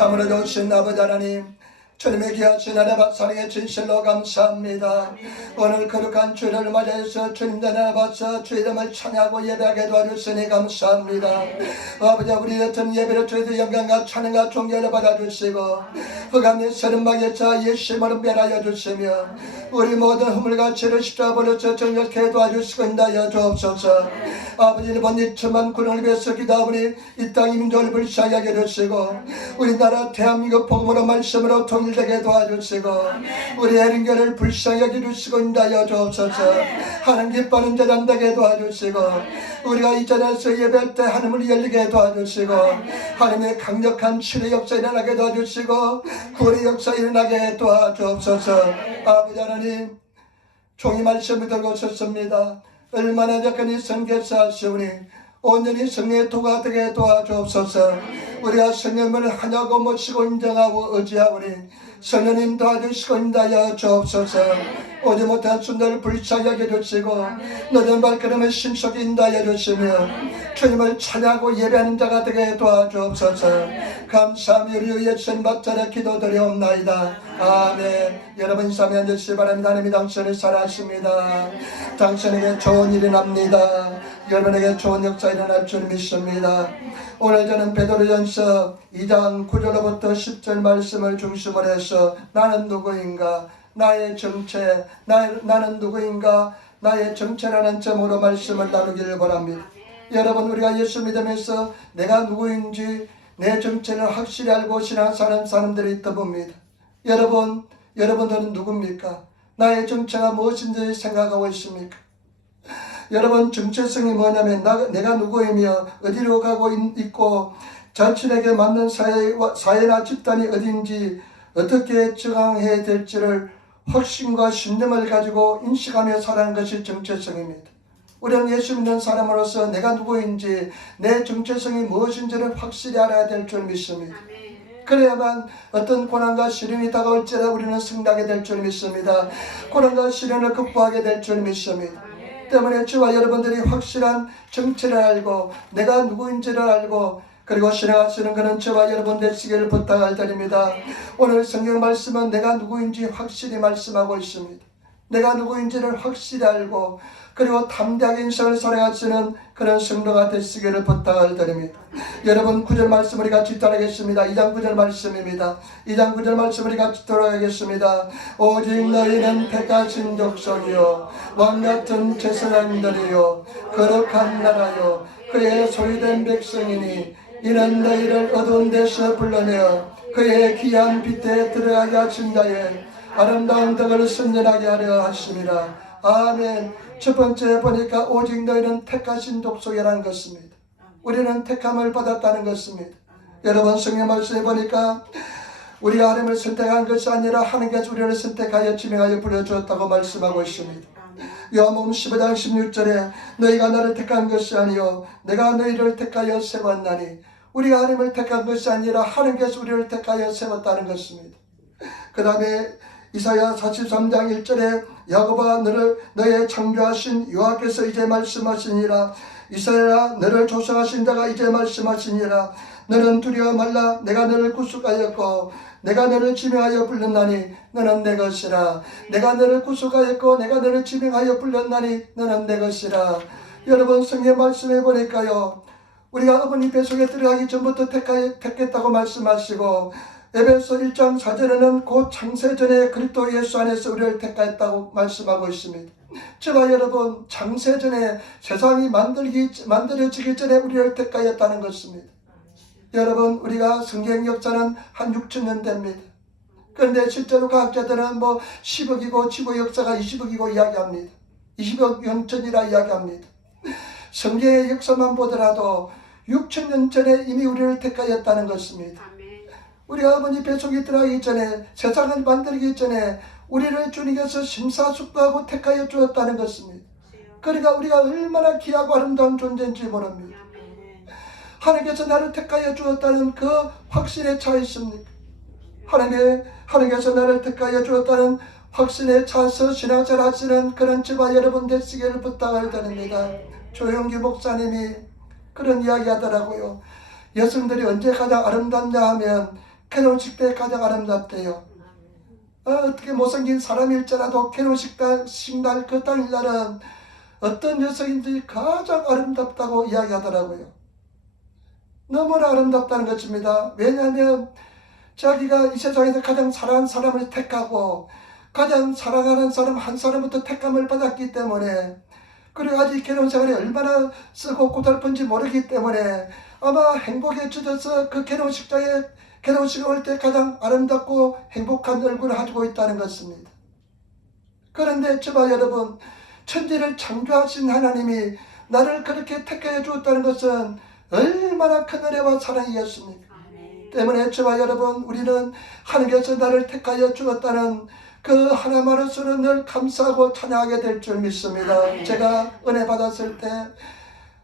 참으로 좋으신 아버지 하나님, 주님의 귀하신 하나님 사랑의 진실로 감사합니다. 오늘 거룩한 주일을 맞이해서 주님 전에 나와서 주 이름을 찬양하고 예배하게 도와주시니 감사합니다. 아버지, 우리 같은 예배를 주에서 영광과 찬양과 존경을 받아주시고 흑암의 서른막에서 예수님을 멸하여 주시며 우리 모든 허물과 죄를 십자버려서 정결케 도와주시고 인하여 주옵소서. 아버지, 이번 2천만 군을 위해서 기도하오니 이 땅 민족을 불쌍하게 해주시고 우리나라 대한민국 복음으로 말씀으로 통일되게 도와주시고 우리 애린교를 불쌍하게 해주시고 인하여 주옵소서. 하나님 기뻐하는 제단 되게 도와주시고 우리가 이 자리에서 예배할 때 하늘을 열리게 도와주시고 하나님의 강력한 치료 역사 일어나게 도와주시고 구원의 역사 일어나게 도와주옵소서. 아버지 하나님, 종이 말씀을 들고 섰습니다. 얼마나 약간이 성결사하시오니 온전히 성령의 도가 되게 도와주옵소서. 우리가 성령을 하냐고 모시고 인정하고 의지하오니 성령님 도와주시고 인하여 주옵소서. 오지 못한 순간을 불쌍하게 해주시고 너는 발걸음을 신속히 인도하여 주시며 주님을 찬양하고 예배하는 자가 되게 도와주옵소서. 감사하며 우리 예수님 박자를 기도드리옵나이다. 아멘. 여러분 인사하며 앉으시기 바랍니다. 하나님이 당신을 사랑하십니다. 당신에게 좋은 일이 납니다. 여러분에게 좋은 역사 일어날 줄 믿습니다. 오늘 저는 베드로전서 2장 9절로부터 10절 말씀을 중심으로 해서 나는 누구인가, 나의 정체, 나는 누구인가, 나의 정체라는 점으로 말씀을 나누기를 바랍니다. 여러분, 우리가 예수 믿으면서 내가 누구인지 내 정체를 확실히 알고 신앙사는 사람들이 있다 봅니다. 여러분들은 누굽니까? 나의 정체가 무엇인지 생각하고 있습니까? 여러분, 정체성이 뭐냐면 내가 누구이며 어디로 가고 있고 자신에게 맞는 사회나 집단이 어딘지 어떻게 적응해야 될지를 확신과 신념을 가지고 인식하며 살아가는 것이 정체성입니다. 우리는 예수 믿는 사람으로서 내가 누구인지 내 정체성이 무엇인지를 확실히 알아야 될 줄 믿습니다. 그래야만 어떤 고난과 시련이 다가올지라도 우리는 승리하게 될 줄 믿습니다. 고난과 시련을 극복하게 될 줄 믿습니다. 때문에 저와 여러분들이 확실한 정체를 알고 내가 누구인지를 알고 그리고 신앙하시는 그는 저와 여러분 되시기를 부탁을 드립니다. 오늘 성경 말씀은 내가 누구인지 확실히 말씀하고 있습니다. 내가 누구인지를 확실히 알고 그리고 담대하게 인생을 살아가시는 그런 성도가 되시기를 부탁을 드립니다. 여러분, 9절 말씀 우리 같이 따라하겠습니다. 2장 9절 말씀입니다. 2장 9절 말씀 우리 같이 따라하겠습니다. 오직 너희는 택하신 족속이요 왕같은 제사장들이요 거룩한 나라요 그의 소유된 백성이니 이는 너희를 어두운 데서 불러내어 그의 귀한 빛에 들어가게 하신 자의 아름다운 덕을 선전하게 하려 하심이라. 아멘. 첫 번째 보니까 오직 너희는 택하신 족속이라는 것입니다. 우리는 택함을 받았다는 것입니다. 여러분, 성경 말씀에 보니까 우리가 하나님을 선택한 것이 아니라 하나님께서 우리를 선택하여 지명하여 불러주었다고 말씀하고 있습니다. 요한복음 15장 16절에 너희가 나를 택한 것이 아니요 내가 너희를 택하여 세웠나니, 우리가 하나님을 택한 것이 아니라 하나님께서 우리를 택하여 세웠다는 것입니다. 그 다음에 이사야 43장 1절에 야곱아 너의 창조하신 여호와께서 이제 말씀하시니라. 이스라엘아 너를 조성하신 자가 이제 말씀하시니라. 너는 두려워 말라. 내가 너를 구속하였고 내가 너를 지명하여 불렀나니 너는 내 것이라. 내가 너를 구속하였고 내가 너를 지명하여 불렀나니 너는 내 것이라. 여러분, 성경 말씀해 보니까요, 우리가 어머니 뱃속에 들어가기 전부터 택했다고 말씀하시고 에베소 1장 4절에는 곧 창세전에 그리스도 예수 안에서 우리를 택하였다고 말씀하고 있습니다. 저와 여러분, 창세전에 세상이 만들어지기 전에 우리를 택하였다는 것입니다. 여러분, 우리가 성경 역사는 한 6천년 됩니다. 그런데 실제로 과학자들은 10억이고 지구 역사가 20억이고 이야기합니다. 20억 연전이라 이야기합니다. 성경의 역사만 보더라도 6천년 전에 이미 우리를 택하였다는 것입니다. 우리가 어머니 뱃속에 들어가기 전에, 세상을 만들기 전에 우리를 주님께서 심사숙고하고 택하여 주었다는 것입니다. 그러니까 우리가 얼마나 귀하고 아름다운 존재인지 모릅니다. 하나님께서 나를 택하여 주었다는 그 확신에 차 있습니까? 하나님께서 나를 택하여 주었다는 확신에 차서 신앙생활 하시는 그런 저와 여러분 되시기를 부탁을 드립니다. 조용기 목사님이 그런 이야기 하더라고요. 여성들이 언제 가장 아름답냐 하면 결혼식 때 가장 아름답대요. 어떻게 못생긴 사람일지라도 결혼식 날 그 당일날은 어떤 여성인지 가장 아름답다고 이야기하더라고요. 너무나 아름답다는 것입니다. 왜냐하면 자기가 이 세상에서 가장 사랑하는 사람을 택하고 가장 사랑하는 사람 한 사람부터 택함을 받았기 때문에, 그리고 아직 결혼 생활이 얼마나 쓰고 고달픈지 모르기 때문에 아마 행복에 젖어서 그 결혼식을 올 때 가장 아름답고 행복한 얼굴을 가지고 있다는 것입니다. 그런데 저와 여러분, 천지를 창조하신 하나님이 나를 그렇게 택해 주었다는 것은 얼마나 큰 은혜와 사랑이겠습니까? 때문에 저와 여러분, 우리는 하나님께서 나를 택하여 주었다는 그 하나만으로서는 늘 감사하고 찬양하게 될 줄 믿습니다. 제가 은혜 받았을 때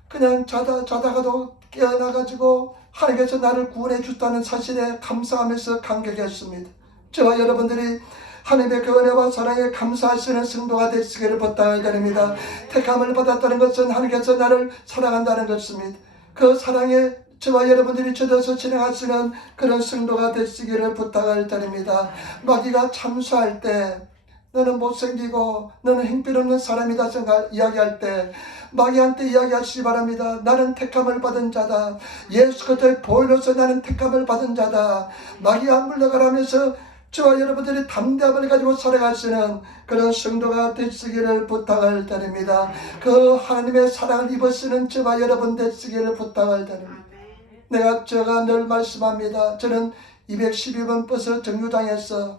그냥 자다가도 깨어나가지고 하나님께서 나를 구원해 줬다는 사실에 감사하면서 감격했습니다. 저와 여러분들이 하나님의 그 은혜와 사랑에 감사하시는 성도가 되시기를 부탁을 드립니다. 택함을 받았다는 것은 하나님께서 나를 사랑한다는 것입니다. 그 사랑에 저와 여러분들이 젖어서 진행하시는 그런 성도가 되시기를 부탁을 드립니다. 마귀가 참수할 때 너는 못생기고 너는 형편없는 사람이다 이야기할 때 마귀한테 이야기하시기 바랍니다. 나는 택함을 받은 자다. 예수 그리스도의 보혈로서 나는 택함을 받은 자다. 마귀가 물러가라면서 저와 여러분들이 담대함을 가지고 살아가시는 그런 성도가 되시기를 부탁을 드립니다. 그 하나님의 사랑을 입으시는 저와 여러분 되시기를 부탁을 드립니다. 제가 늘 말씀합니다. 저는 212번 버스 정류장에서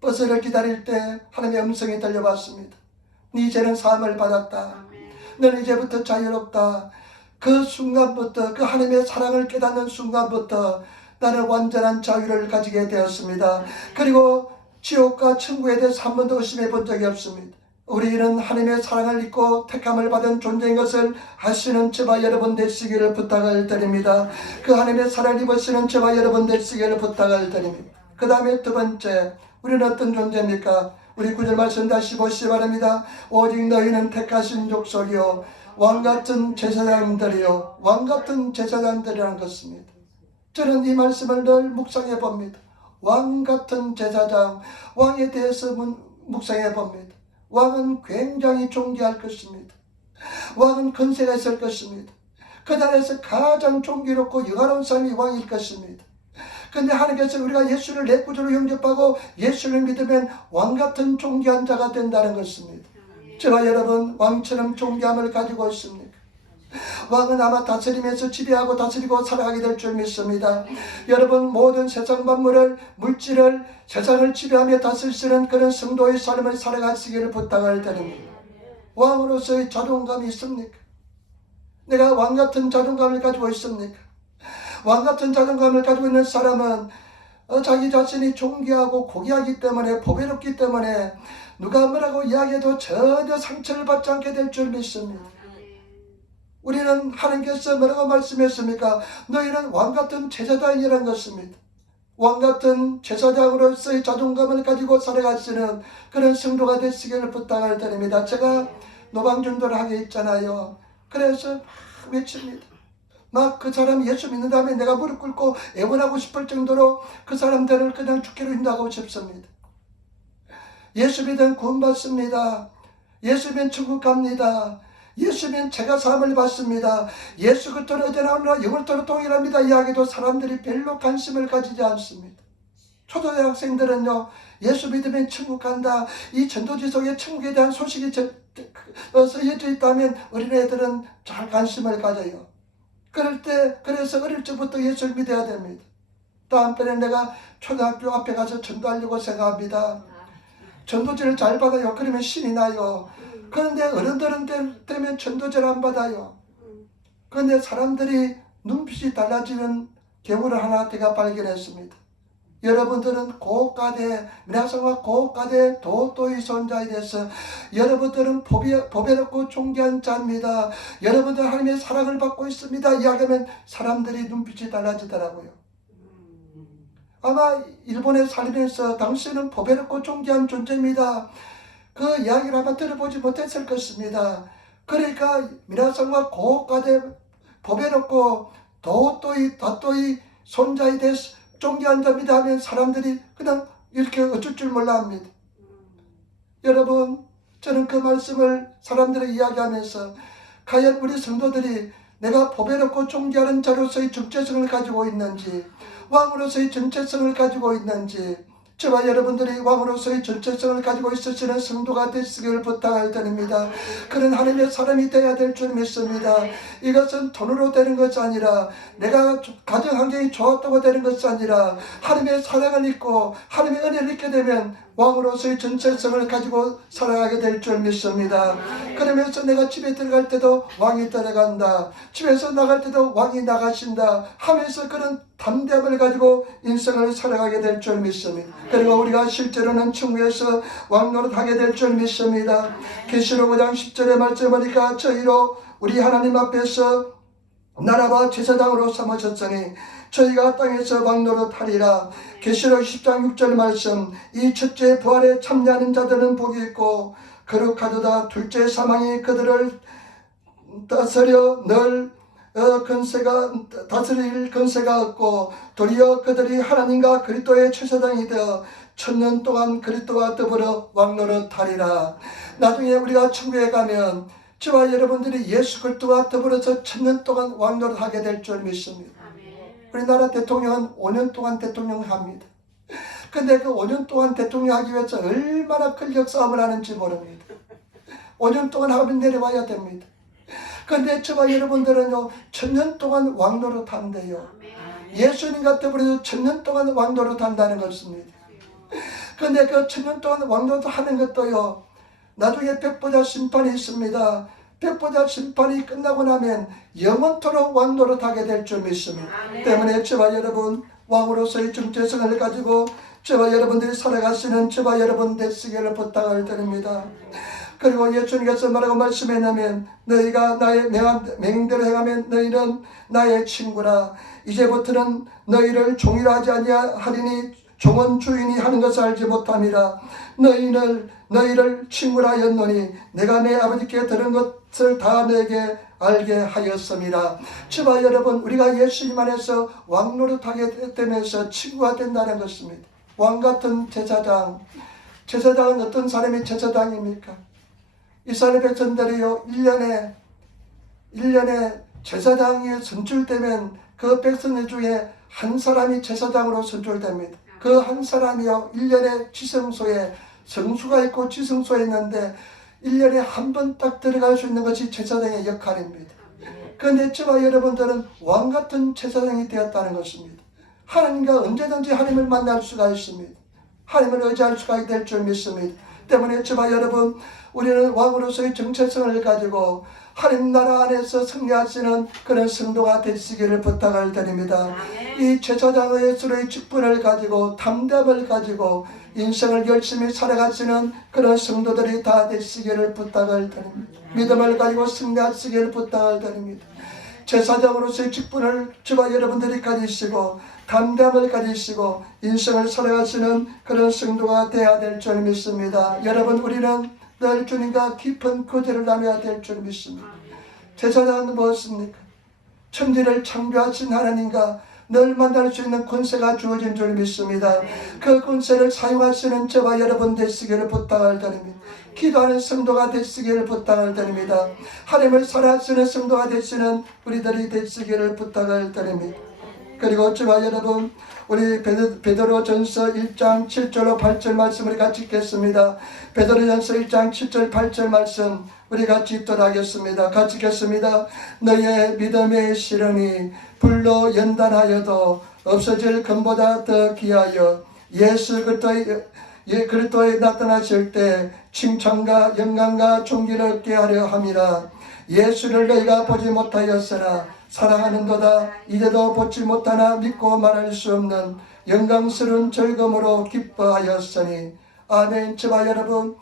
버스를 기다릴 때 하나님의 음성이 들려왔습니다. 네 죄는 사함을 받았다. 너는 이제부터 자유롭다. 그 순간부터, 그 하나님의 사랑을 깨닫는 순간부터 나는 완전한 자유를 가지게 되었습니다. 그리고 지옥과 천국에 대해서 한 번도 의심해 본 적이 없습니다. 우리는 하나님의 사랑을 입고 택함을 받은 존재인 것을 아시는 저와 여러분 되시기를 부탁을 드립니다. 그 하나님의 사랑을 입으시는 저와 여러분 되시기를 부탁을 드립니다. 그 다음에 두 번째, 우리는 어떤 존재입니까? 우리 구절 말씀 다시 보시기 바랍니다. 오직 너희는 택하신 족속이요 왕같은 제사장들이요. 왕같은 제사장들이라는 것입니다. 저는 이 말씀을 늘 묵상해 봅니다. 왕같은 제사장, 왕에 대해서 묵상해 봅니다. 왕은 굉장히 존귀할 것입니다. 왕은 권세가 있을 것입니다. 그 나라에서 가장 존귀롭고 영화로운 사람이 왕일 것입니다. 그런데 하나님께서 우리가 예수를 내 구주로 영접하고 예수를 믿으면 왕같은 존귀한 자가 된다는 것입니다. 저와 여러분, 왕처럼 존귀함을 가지고 있습니까? 왕은 아마 다스리면서 지배하고 다스리고 살아가게 될 줄 믿습니다. 여러분, 모든 세상 만물을, 물질을, 세상을 지배하며 다스리시는 그런 성도의 삶을 살아가시기를 부탁을 드립니다. 왕으로서의 자존감이 있습니까? 내가 왕같은 자존감을 가지고 있습니까? 왕같은 자존감을 가지고 있는 사람은 자기 자신이 존귀하고 고귀하기 때문에, 보배롭기 때문에 누가 뭐라고 이야기해도 전혀 상처를 받지 않게 될 줄 믿습니다. 우리는 하나님께서 뭐라고 말씀했습니까? 너희는 왕같은 제사장이라는 것입니다. 왕같은 제사장으로서의 자존감을 가지고 살아가시는 그런 성도가 되시기를 부탁을 드립니다. 제가 노방전도를 하게 있잖아요. 그래서 막 외칩니다. 막 그 사람 예수 믿는 다음에 내가 무릎 꿇고 애원하고 싶을 정도로 그 사람들을 그냥 죽기로 인도하고 싶습니다. 예수 믿으면 구원받습니다. 예수 믿으면 천국 갑니다. 예수 믿으면 제가 사함을 받습니다. 예수 그리스도는 어제나 오늘나 영원토록 동일합니다. 이야기도 사람들이 별로 관심을 가지지 않습니다. 초등학생들은요, 예수 믿으면 천국 간다. 이 전도지 속에 천국에 대한 소식이 쓰여져 있다면 어린애들은 잘 관심을 가져요. 그래서 어릴 적부터 예수를 믿어야 됩니다. 다음번에 내가 초등학교 앞에 가서 전도하려고 생각합니다. 전도지를 잘 받아요. 그러면 신이 나요. 그런데 어른들은 되면 전도지를 안 받아요. 그런데 사람들이 눈빛이 달라지는 경우를 하나 제가 발견했습니다. 여러분들은 고가대, 미나상과 고가대 도토의 손자에 대해서 여러분들은 보배롭고 존귀한 자입니다. 여러분들 하나님의 사랑을 받고 있습니다. 이야기하면 사람들이 눈빛이 달라지더라고요. 아마 일본에 살면서 당신은 보배롭고 존귀한 존재입니다. 그 이야기를 아마 들어보지 못했을 것입니다. 그러니까 미나상과 고가대 보배롭고 도토의 손자에 대해서 존귀한 자입니다 하면 사람들이 그냥 이렇게 어쩔 줄 몰라 합니다. 여러분, 저는 그 말씀을 사람들에게 이야기하면서 과연 우리 성도들이 내가 보배롭고 존귀하는 자로서의 정체성을 가지고 있는지, 왕으로서의 정체성을 가지고 있는지, 저와 여러분들이 왕으로서의 정체성을 가지고 있으시는 성도가 되시기를 부탁을 드립니다. 그런 하나님의 사람이 되어야 될 줄 믿습니다. 이것은 돈으로 되는 것이 아니라, 내가 가정 환경이 좋았다고 되는 것이 아니라, 하나님의 사랑을 잊고 하나님의 은혜를 잊게 되면 왕으로서의 정체성을 가지고 살아가게 될 줄 믿습니다. 그러면서 내가 집에 들어갈 때도 왕이 들어간다, 집에서 나갈 때도 왕이 나가신다 하면서 그런 담대함을 가지고 인생을 살아가게 될 줄 믿습니다. 그리고 우리가 실제로는 천국에서 왕노릇하게 될 줄 믿습니다. 계시록 5장 10절의 말씀 보니까 저희로 우리 하나님 앞에서 나라와 제사장으로 삼으셨으니 저희가 땅에서 왕노릇하리라. 계시록 10장 6절 말씀, 이 첫째 부활에 참여하는 자들은 복이 있고 거룩하도다. 둘째 사망이 그들을 다스려 늘 다스릴 권세가 없고 도리어 그들이 하나님과 그리스도의 제사장이 되어 1000년 동안 그리스도와 더불어 왕노릇하리라. 나중에 우리가 천국에 가면 저와 여러분들이 예수 그리스도와 더불어서 1000년 동안 왕노릇하게 될 줄 믿습니다. 우리나라 대통령은 5년 동안 대통령합니다. 근데 그 5년 동안 대통령하기 위해서 얼마나 권력 싸움을 하는지 모릅니다. 5년 동안 하면 내려와야 됩니다. 그런데 저와 여러분들은요, 1000년 동안 왕노릇 한대요. 예수님과 더불어서 1000년 동안 왕노릇 한다는 것입니다. 그런데 그 1000년 동안 왕노릇 하는 것도요, 나중에 백보자 심판이 있습니다. 백보자 심판이 끝나고 나면 영원토록 왕노릇 하게 될 줄 믿습니다. 때문에 저와 여러분, 왕으로서의 정체성을 가지고 저와 여러분들이 살아가시는 저와 여러분 되시기를 부탁을 드립니다. 그리고 예수님께서 뭐라고 말씀했냐면, 너희가 나의 명령대로 행하면 너희는 나의 친구라. 이제부터는 너희를 종이라 하지 아니하리니 종은 주인이 하는 것을 알지 못함이라. 너희를 친구라 하였노니 내가 내 아버지께 들은 것을 다 내게 알게 하였음이라. 저와 여러분, 우리가 예수님 안에서 왕노릇하게 되면서 친구가 된다는 것입니다. 왕같은 제사장. 제사장은 어떤 사람이 제사장입니까? 이스라엘 백성들이요, 1년에 제사장이 선출되면 그 백성 중에 한 사람이 제사장으로 선출됩니다. 그 한 사람이요, 1년에 지성소에 성수가 있고 지성소에 있는데 1년에 한 번 딱 들어갈 수 있는 것이 제사장의 역할입니다. 그런데 저와 여러분들은 왕같은 제사장이 되었다는 것입니다. 하나님과 언제든지 하나님을 만날 수가 있습니다. 하나님을 의지할 수가 될 줄 믿습니다. 때문에 저와 여러분, 우리는 왕으로서의 정체성을 가지고 하나님 나라 안에서 승리하시는 그런 성도가 되시기를 부탁을 드립니다. 이 제사장의 수로의 직분을 가지고 담대함을 가지고 인생을 열심히 살아가시는 그런 성도들이 다 되시기를 부탁을 드립니다. 믿음을 가지고 승리하시기를 부탁을 드립니다. 제사장으로서의 직분을 저와 여러분들이 가지시고 담대함을 가지시고 인생을 살아가시는 그런 성도가 되어야 될 줄 믿습니다. 여러분, 우리는 늘 주님과 깊은 교제를 나눠야 될 줄 믿습니다. 제사장은 무엇입니까? 천지를 창조하신 하나님과 늘 만날 수 있는 권세가 주어진 줄 믿습니다. 그 권세를 사용하시는 저와 여러분 되시기를 부탁을 드립니다. 기도하는 성도가 되시기를 부탁을 드립니다. 하나님을 사랑하시는 성도가 되시는 우리들이 되시기를 부탁을 드립니다. 그리고 저와 여러분, 우리 베드로전서 1장 7절로 8절 말씀을 같이 읽겠습니다. 베드로전서 1장 7절 8절 말씀 우리 같이 읽도록 하겠습니다. 같이 읽겠습니다. 너의 믿음의 실현이 불로 연단하여도 없어질 금보다 더 귀하여 예수 그리스도에 나타나실 때 칭찬과 영광과 존귀를 얻게 하려 함이라. 예수를 너희가 보지 못하였으나 사랑하는도다. 이제도 보지 못하나 믿고 말할 수 없는 영광스러운 즐거움으로 기뻐하였으니. 아멘. 저와 여러분,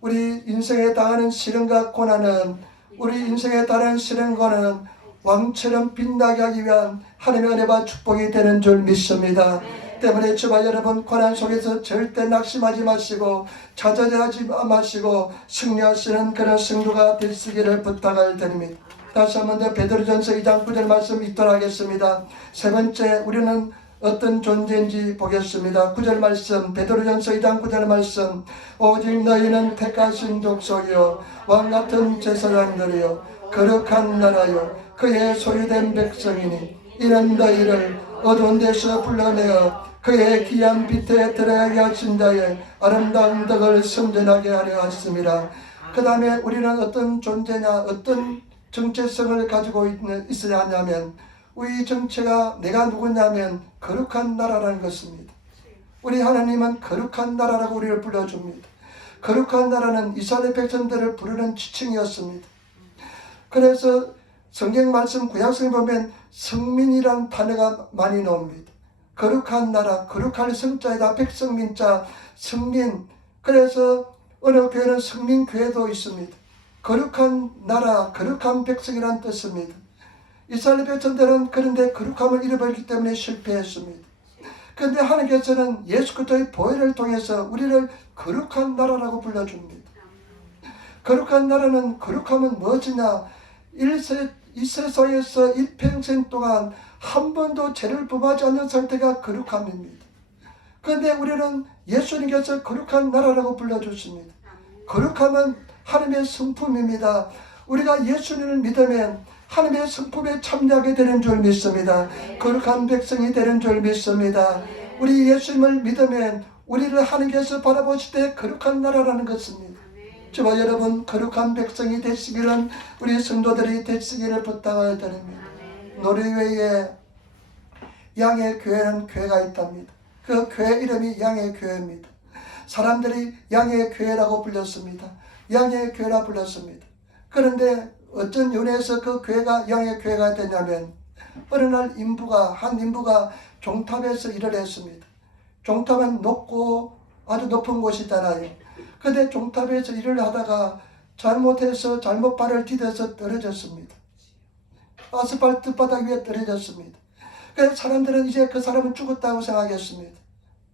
우리 인생에 당하는 시련과 고난은, 우리 인생에 당하는 시련과 고난은 왕처럼 빛나게 하기 위한 하나님의 은혜와 축복이 되는 줄 믿습니다. 때문에 저와 여러분, 고난 속에서 절대 낙심하지 마시고 좌절하지 마시고 승리하시는 그런 성도가 되시기를 부탁을 드립니다. 다시 한번 더 베드로전서 2장 9절 말씀 읽도록 하겠습니다. 세 번째, 우리는 어떤 존재인지 보겠습니다. 9절 말씀, 베드로전서 2장 9절 말씀. 오직 너희는 택하신 족속이요 왕같은 제사장들이요 거룩한 나라요 그의 소유된 백성이니 이는 너희를 어두운 데서 불러내어 그의 귀한 빛에 들어가게 하신 자의 아름다운 덕을 선전하게 하려 하였습니다. 그 다음에 우리는 어떤 존재냐, 어떤 정체성을 가지고 있어야 하냐면, 우리 정체가 내가 누구냐면 거룩한 나라라는 것입니다. 우리 하나님은 거룩한 나라라고 우리를 불러줍니다. 거룩한 나라는 이스라엘 백성들을 부르는 지칭이었습니다. 그래서 성경 말씀 구약성에 보면 성민이란 단어가 많이 나옵니다. 거룩한 나라, 거룩할 성자에다 백성민자, 성민. 그래서 어느 교회는 성민교회도 있습니다. 거룩한 나라, 거룩한 백성이라는 뜻입니다. 이스라엘 백성들은 그런데 거룩함을 잃어버렸기 때문에 실패했습니다. 그런데 하나님께서는 예수 그리스도의 보혈을 통해서 우리를 거룩한 나라라고 불러줍니다. 거룩한 나라는, 거룩함은 무엇이냐? 이 세상에서 일평생 동안 한 번도 죄를 범하지 않는 상태가 거룩함입니다. 그런데 우리는 예수님께서 거룩한 나라라고 불러주십니다. 거룩함은 하나님의 성품입니다. 우리가 예수님을 믿으면 하나님의 성품에 참여하게 되는 줄 믿습니다. 거룩한 백성이 되는 줄 믿습니다. 우리 예수님을 믿으면 우리를 하나님께서 바라보실 때 거룩한 나라라는 것입니다. 저와 여러분 거룩한 백성이 되시기를, 우리 성도들이 되시기를 부탁을 드립니다. 노르웨이에 양의 교회는 교회가 있답니다. 그 교회 이름이 양의 교회입니다. 사람들이 양의 교회라고 불렸습니다. 양의 교회라 불렸습니다. 그런데 어떤 연에서 그 교회가 양의 교회가 되냐면, 어느 날 한 인부가 종탑에서 일을 했습니다. 종탑은 높고 아주 높은 곳이잖아요. 그런데 종탑에서 일을 하다가 잘못해서 잘못 발을 디뎌서 떨어졌습니다. 아스팔트 바닥 위에 떨어졌습니다. 그래서 사람들은 이제 그 사람은 죽었다고 생각했습니다.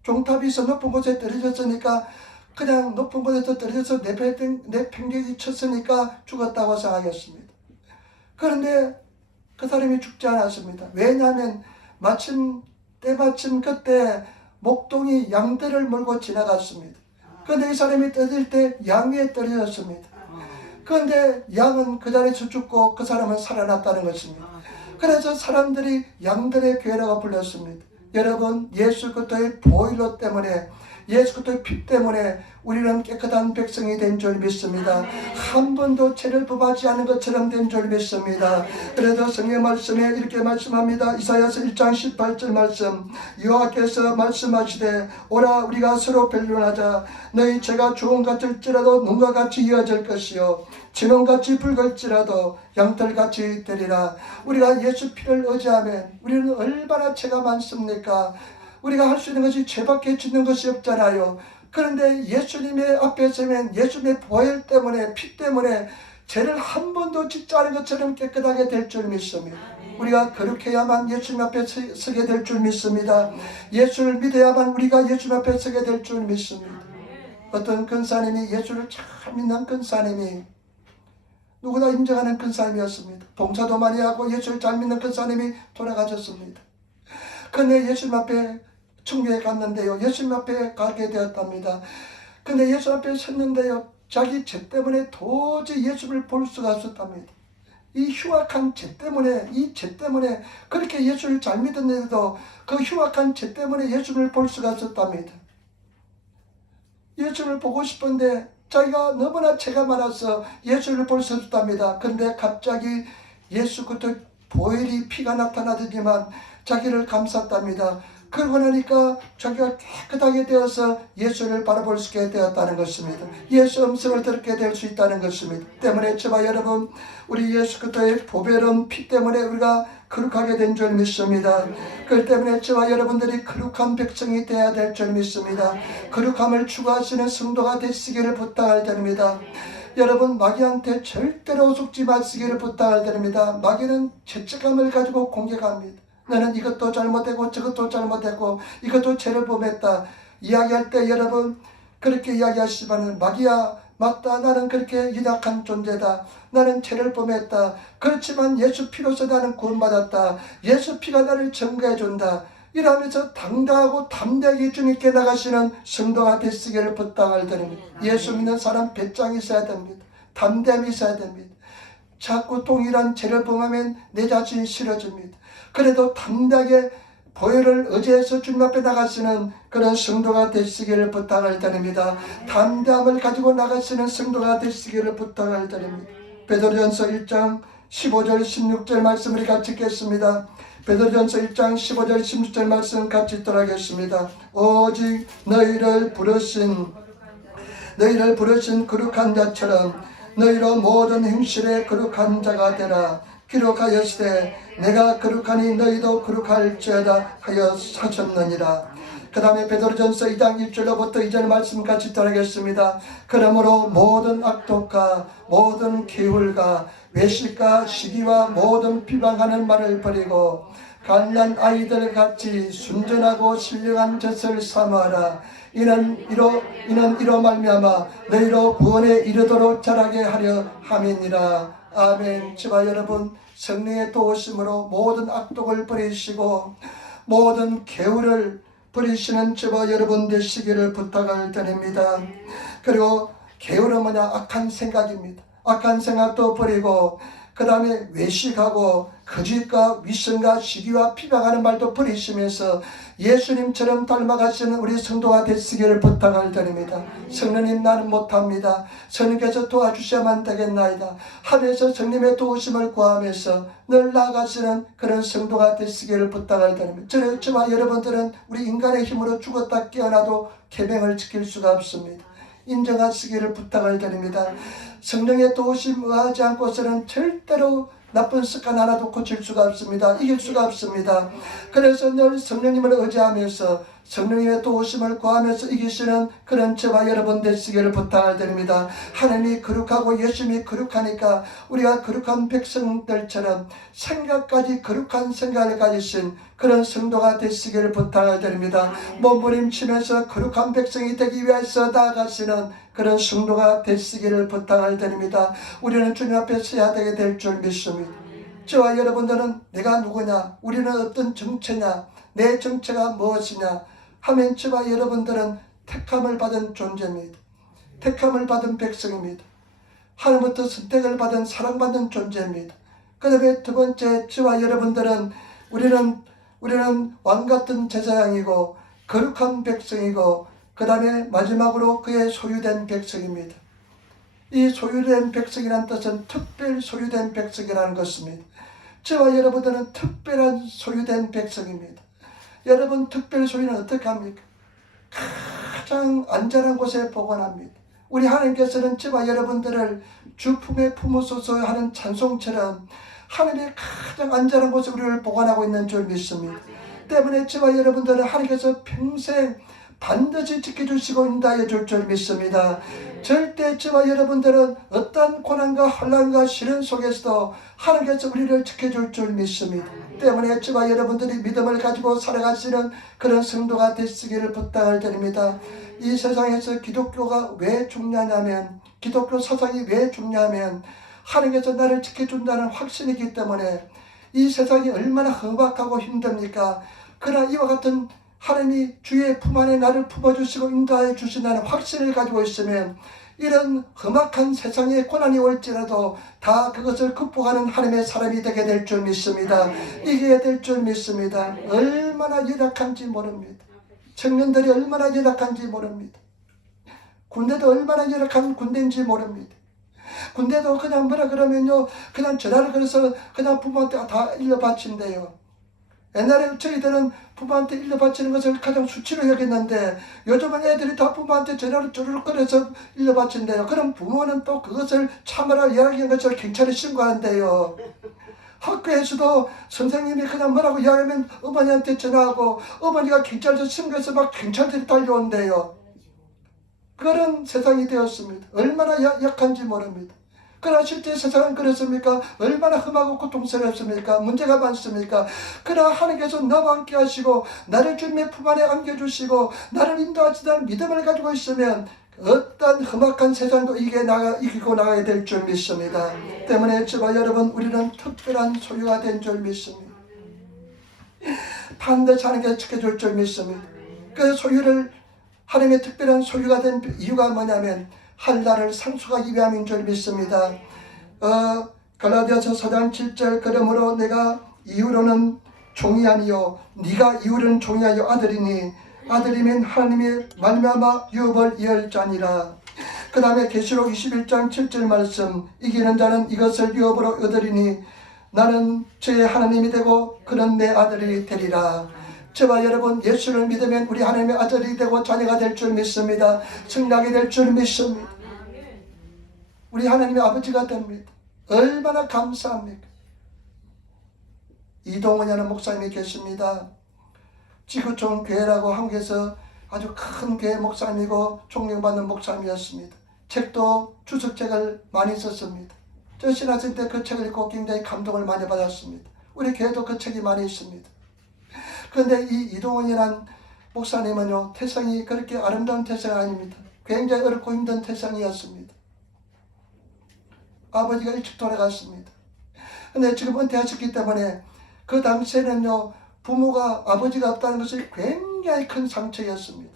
종탑에서 높은 곳에 떨어졌으니까, 그냥 높은 곳에서 떨어져서 내팽개기 쳤으니까 죽었다고 생각했습니다. 그런데 그 사람이 죽지 않았습니다. 왜냐하면 때마침 그때 목동이 양들을 몰고 지나갔습니다. 그런데 이 사람이 떨어질 때 양 위에 떨어졌습니다. 그런데 양은 그 자리에서 죽고 그 사람은 살아났다는 것입니다. 그래서 사람들이 양들의 교회라고 불렀습니다. 여러분, 예수 그리스도의 보혈로 때문에, 예수 그리스도의 피 때문에 우리는 깨끗한 백성이 된 줄 믿습니다. 한 번도 죄를 범하지 않은 것처럼 된 줄 믿습니다. 그래서 성경 말씀에 이렇게 말씀합니다. 이사야서 1장 18절 말씀, 여호와께서 말씀하시되 오라 우리가 서로 변론하자. 너희 죄가 주홍 같을지라도 눈과 같이 이어질 것이요 진홍같이 붉을지라도 양털같이 되리라. 우리가 예수 피를 의지하면 우리는 얼마나 죄가 많습니까? 우리가 할 수 있는 것이 죄밖에 짓는 것이 없잖아요. 그런데 예수님의 앞에 서면 예수님의 보혈 때문에, 피 때문에 죄를 한 번도 짓지 않은 것처럼 깨끗하게 될 줄 믿습니다. 우리가 거룩해야만 예수님 앞에 서게 될 줄 믿습니다. 예수를 믿어야만 우리가 예수님 앞에 서게 될 줄 믿습니다. 어떤 근사님이, 예수를 참 믿는 근사님이, 누구나 인정하는 근사님이었습니다. 봉사도 많이 하고 예수를 잘 믿는 근사님이 돌아가셨습니다. 그런데 예수님 앞에 천국에 갔는데요, 예수님 앞에 가게 되었답니다. 근데 예수 앞에 섰는데요, 자기 죄 때문에 도저히 예수를 볼 수가 없었답니다. 이 흉악한 죄 때문에, 이 죄 때문에 그렇게 예수를 잘 믿었는데도 그 흉악한 죄 때문에 예수를 볼 수가 없었답니다. 예수를 보고 싶은데 자기가 너무나 죄가 많아서 예수를 볼 수 없답니다. 그런데 갑자기 예수 그리스도 보혈이 피가 나타나더니만 자기를 감쌌답니다. 그러고 나니까 자기가 깨끗하게 되어서 예수를 바라볼 수 있게 되었다는 것입니다. 예수 음성을 듣게 될 수 있다는 것입니다. 때문에 저와 여러분, 우리 예수 그리스도의 보배로운 피 때문에 우리가 거룩하게 된 줄 믿습니다. 그렇기 때문에 저와 여러분들이 거룩한 백성이 되어야 될 줄 믿습니다. 거룩함을 추구하시는 성도가 되시기를 부탁을 드립니다. 여러분, 마귀한테 절대로 속지 마시기를 부탁을 드립니다. 마귀는 죄책감을 가지고 공격합니다. 나는 이것도 잘못되고 저것도 잘못되고 이것도 죄를 범했다 이야기할 때 여러분 그렇게 이야기하시지만, 마귀야 맞다, 나는 그렇게 연약한 존재다, 나는 죄를 범했다, 그렇지만 예수 피로서 나는 구원받았다, 예수 피가 나를 증거해준다. 이러면서 당당하고 담대하게 주님께 나가시는 성도가 되시기를 부탁을 드립니다. 예수 믿는 사람 배짱이 있어야 됩니다. 담대함이 있어야 됩니다. 자꾸 동일한 죄를 범하면 내 자신이 싫어집니다. 그래도 담대하게 보혈을 의지해서 주님 앞에 나가시는 그런 성도가 되시기를 부탁을 드립니다. 담대함을 가지고 나가시는 성도가 되시기를 부탁을 드립니다. 베드로전서 1장 15절 16절 말씀 우리 같이 읽겠습니다. 베드로전서 1장 15절 16절 말씀 같이 읽도록 하겠습니다. 오직 너희를 부르신 거룩한 자처럼 너희로 모든 행실에 거룩한 자가 되라. 기록하였으되 내가 거룩하니 너희도 거룩할지어다 하여 사셨느니라. 그 다음에 베드로전서 2장 1절로부터 2절 말씀 같이 따르겠습니다. 그러므로 모든 악독과 모든 기울과 외식과 시기와 모든 비방하는 말을 버리고 가난한 아이들 같이 순전하고 신령한 젖을 삼아라. 이는 이로 말미암아 너희로 구원에 이르도록 자라게 하려 함이니라. 아멘. 저와 여러분, 성령의 도우심으로 모든 악독을 버리시고 모든 계율을 버리시는 저와 여러분 되시기를 부탁을 드립니다. 그리고 계율은 뭐냐? 악한 생각입니다. 악한 생각도 버리고 그 다음에 외식하고 거짓과 위선과 시기와 비방하는 말도 버리시면서 예수님처럼 닮아가시는 우리 성도가 되시기를 부탁을 드립니다. 성령님, 나는 못합니다. 성령께서 도와주셔야만 되겠나이다 하면서 성령의 도우심을 구하면서 늘 나아가시는 그런 성도가 되시기를 부탁을 드립니다. 저와 여러분들은 우리 인간의 힘으로 죽었다 깨어나도 계명을 지킬 수가 없습니다. 인정하시기를 부탁을 드립니다. 성령의 도우심 의하지 않고서는 절대로 나쁜 습관 하나도 고칠 수가 없습니다. 이길 수가 없습니다. 그래서 늘 성령님을 의지하면서 성령님의 도우심을 구하면서 이기시는 그런 저와 여러분 되시기를 부탁을 드립니다. 하나님이 거룩하고 예수님이 거룩하니까 우리가 거룩한 백성들처럼 생각까지 거룩한 생각을 가지신 그런 성도가 되시기를 부탁을 드립니다. 몸부림치면서 거룩한 백성이 되기 위해서 나아가시는 그런 성도가 되시기를 부탁을 드립니다. 우리는 주님 앞에 서야 되게 될 줄 믿습니다. 저와 여러분들은 내가 누구냐, 우리는 어떤 정체냐, 내 정체가 무엇이냐 하면 저와 여러분들은 택함을 받은 존재입니다. 택함을 받은 백성입니다. 하나님부터 선택을 받은 사랑받는 존재입니다. 그 다음에 두 번째, 저와 여러분들은 우리는 왕같은 제사장이고 거룩한 백성이고 그 다음에 마지막으로 그의 소유된 백성입니다. 이 소유된 백성이라는 뜻은 특별 소유된 백성이라는 것입니다. 저와 여러분들은 특별한 소유된 백성입니다. 여러분, 특별 소유는 어떻게 합니까? 가장 안전한 곳에 보관합니다. 우리 하나님께서는 저와 여러분들을 주품에 품으소서 하는 찬송처럼 하나님의 가장 안전한 곳에 우리를 보관하고 있는 줄 믿습니다. 때문에 저와 여러분들은 하나님께서 평생 반드시 지켜주시고 인도하여 줄 줄 믿습니다. 절대 저와 여러분들은 어떤 고난과 환난과 시련 속에서도 하나님께서 우리를 지켜줄 줄 믿습니다. 때문에 저와 여러분들이 믿음을 가지고 살아가시는 그런 성도가 되시기를 부탁을 드립니다. 이 세상에서 기독교가 왜 중요하냐면, 기독교 사상이 왜 중요하면 하나님께서 나를 지켜준다는 확신이기 때문에. 이 세상이 얼마나 험악하고 힘듭니까? 그러나 이와 같은 하나님이 주의 품 안에 나를 품어주시고 인도하여 주신다는 확신을 가지고 있으면 이런 험악한 세상에 고난이 올지라도 다 그것을 극복하는 하나님의 사람이 되게 될 줄 믿습니다. 이기게 될 줄 믿습니다. 얼마나 연약한지 모릅니다. 청년들이 얼마나 연약한지 모릅니다. 군대도 얼마나 연약한 군대인지 모릅니다. 군대도 그냥 뭐라 그러면요, 그냥 전화를 걸어서 그냥 부모한테 다 일러 바친대요. 옛날에 저희들은 부모한테 일러 바치는 것을 가장 수치로 여겼는데 요즘은 애들이 다 부모한테 전화를 쪼르륵 걸어서 일러 바친대요. 그럼 부모는 또 그것을 참으라 이야기한 것을 경찰에 신고한대요. 학교에서도 선생님이 그냥 뭐라고 이야기하면 어머니한테 전화하고 어머니가 경찰서 신고해서 막 경찰들이 달려온대요. 그런 세상이 되었습니다. 얼마나 약한지 모릅니다. 그러나 실제 세상은 그렇습니까? 얼마나 험하고 고통스럽습니까? 문제가 많습니까? 그러나 하나님께서 나와 함께 하시고 나를 주님의 품 안에 안겨주시고 나를 인도하시다는 믿음을 가지고 있으면 어떤 험악한 세상도 이기고 나가야 될 줄 믿습니다. 때문에 저와 여러분, 우리는 특별한 소유가 된 줄 믿습니다. 반드시 하나님께 지켜줄 줄 믿습니다. 그 소유를 하나님의 특별한 소유가 된 이유가 뭐냐면 한나를 상속하기 위함인 줄 믿습니다. 갈라디아서 4장 7절 그러므로 내가 이후로는 종이 아니요 네가 이후로는 종이 아니요 아들이니 아들이면 하나님의 말미암아 유업을 이을 자니라. 그 다음에 계시록 21장 7절 말씀 이기는 자는 이것을 유업으로 얻으리니 나는 저의 하나님이 되고 그는 내 아들이 되리라. 저와 여러분 예수를 믿으면 우리 하나님의 아들이 되고 자녀가 될 줄 믿습니다. 승리하게 될 줄 믿습니다. 우리 하나님의 아버지가 됩니다. 얼마나 감사합니까? 이동원이라는 목사님이 계십니다. 지구촌 교회라고 한국에서 아주 큰 교회 목사님이고 존경받는 목사님이었습니다. 책도 주석책을 많이 썼습니다. 저 신학생 때 그 책을 읽고 굉장히 감동을 많이 받았습니다. 우리 교회도 그 책이 많이 있습니다. 그런데 이 이동원이라는 목사님은요, 태생이 그렇게 아름다운 태생이 아닙니다. 굉장히 어렵고 힘든 태생이었습니다. 아버지가 일찍 돌아갔습니다. 근데 지금 은퇴하셨기 때문에 그 당시에는요, 부모가 아버지가 없다는 것이 굉장히 큰 상처였습니다.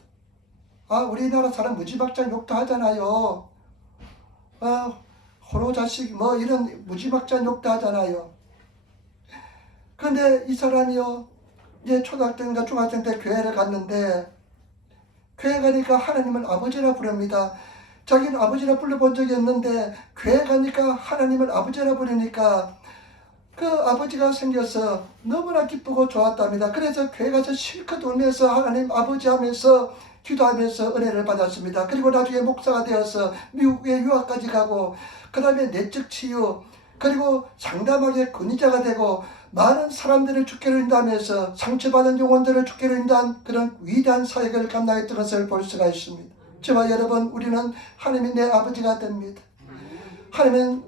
우리나라 사람 무지막지한 욕도 하잖아요. 호로 자식 뭐 이런 무지막지한 욕도 하잖아요. 그런데 이 사람이요, 이제 초등학생인가 중학생 때 교회를 갔는데 교회 가니까 하나님을 아버지라 부릅니다. 자기는 아버지라 불러본 적이 없는데 교회 가니까 하나님을 아버지라 부르니까 그 아버지가 생겨서 너무나 기쁘고 좋았답니다. 그래서 교회 가서 실컷 울면서 하나님 아버지 하면서 기도하면서 은혜를 받았습니다. 그리고 나중에 목사가 되어서 미국에 유학까지 가고 그 다음에 내적 치유 그리고 상담하게 권위자가 되고 많은 사람들을 주께로 인도하면서 상처받은 영혼들을 주께로 인도한 그런 위대한 사역을 감당했던 것을 볼 수가 있습니다. 저와 여러분 우리는 하나님이 내 아버지가 됩니다.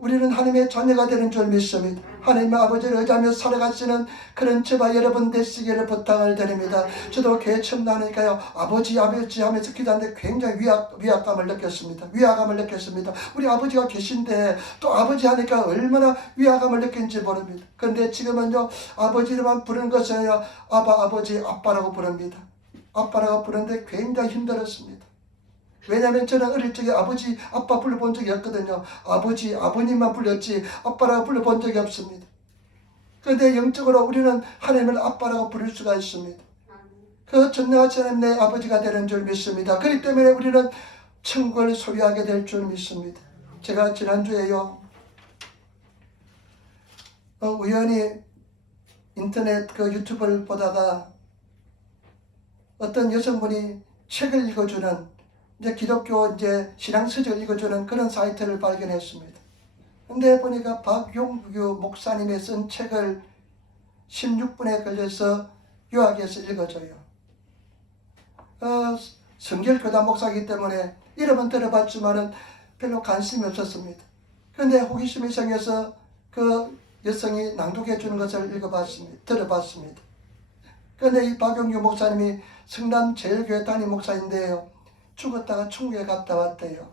우리는 하나님의 자녀가 되는 줄 믿습니다. 하나님의 아버지를 의지하며 살아가시는 그런 저와 여러분 되시기를 부탁을 드립니다. 저도 교회 처음 나오니까요, 아버지 하면서 기도하는데 굉장히 위압감을 느꼈습니다. 위화감을 느꼈습니다. 우리 아버지가 계신데 또 아버지 하니까 얼마나 위화감을 느낀지 모릅니다. 그런데 지금은요, 아버지로만 부르는 것이 아니라 아버지, 아빠라고 부릅니다. 아빠라고 부르는데 굉장히 힘들었습니다. 왜냐하면 저는 어릴 적에 아버지, 아빠 불러본 적이 없거든요. 아버지, 아버님만 불렀지 아빠라고 불러본 적이 없습니다. 그런데 영적으로 우리는 하나님을 아빠라고 부를 수가 있습니다. 그 전능하신 하나님 내 아버지가 되는 줄 믿습니다. 그렇기 때문에 우리는 천국을 소유하게 될 줄 믿습니다. 제가 지난주에요, 우연히 인터넷 유튜브를 보다가 어떤 여성분이 책을 읽어주는 기독교 신앙서적을 읽어주는 그런 사이트를 발견했습니다. 근데 보니까 박용규 목사님의 쓴 책을 16분에 걸려서 요약해서 읽어줘요. 성결교단 목사이기 때문에 이름은 들어봤지만은 별로 관심이 없었습니다. 그런데 호기심이 생겨서 그 여성이 낭독해 주는 것을 들어봤습니다. 그런데 이 박용규 목사님이 성남 제일교회 담임 목사인데요, 죽었다가 천국에 갔다 왔대요.